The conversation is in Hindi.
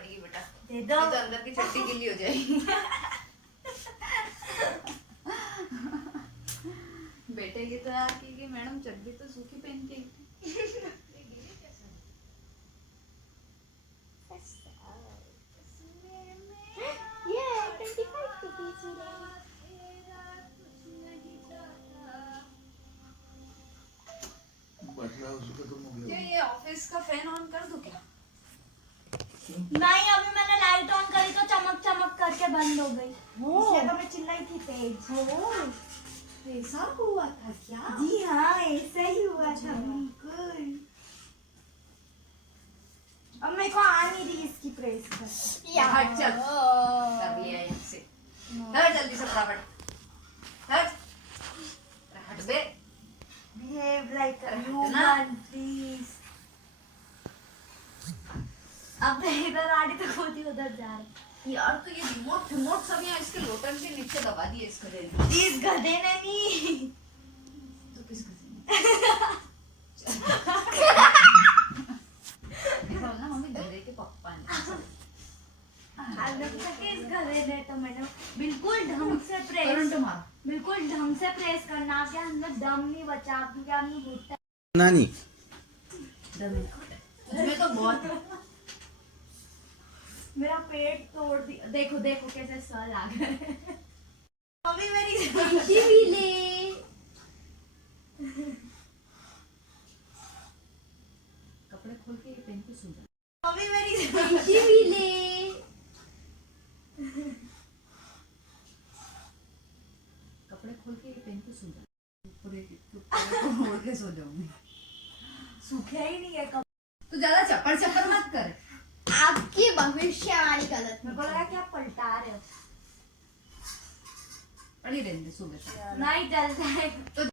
पड़ेगी बेटा। दे दो। तो अंदर की चट्टी गीली हो जाएगी। बेटे की तो यार की मैडम चड्डी तो सूखी पहन के क्या ये ऑफिस का फैन ऑन कर दूं क्या? नहीं, अभी मैंने लाइट ऑन करी तो चमक चमक करके बंद हो गई। इसलिए तो मैं चिल्लाई थी तेज। ऐसा हुआ था क्या? जी हाँ, ऐसा ही हुआ था बिल्कुल। अब मेरे को आ नहीं रही इसकी प्रेस कर। हट चल, कर लिया यहाँ से। हट जल्दी से फटाफट, हट हट बे। Behave like a ना। human, please. अब इधर आ रही तो खुद ही उधर जा रही। यार तो ये रिमोट सब यहाँ इसके लोटन के नीचे दबा दिए इस गधे ने। इस गधे ने नहीं। तो किस गधे ने? ऐसा बोलना मम्मी गधे के पप्पा ने। इस गधे ने तो मैंने बिल्कुल ढंग से प्रेस। करंट मारा। बिल्कुल ढंग से प्रेस करना क्या अंदर दम नहीं बचा क्योंकि हमने घुटना नानी तुम्हें तो बहुत मेरा पेट तोड़ दिया। देखो देखो कैसे सल आ गए। मम्मी मेरी भी ले। कपड़े खोल के ये पहन के सो जा। मम्मी मेरी भी ले। कपड़े खोल के ये पहन के सो जा। पूरे को ओढ़ के सो जाऊंगी। सूखे ही नहीं है कब। तू ज्यादा चप्पड़ मत कर। आपकी भविष्यवाणी गलत मेरे को लगा कि आप पलटा रहे हो। पड़ी रहने दे, सो जा। नहीं चलता है। तो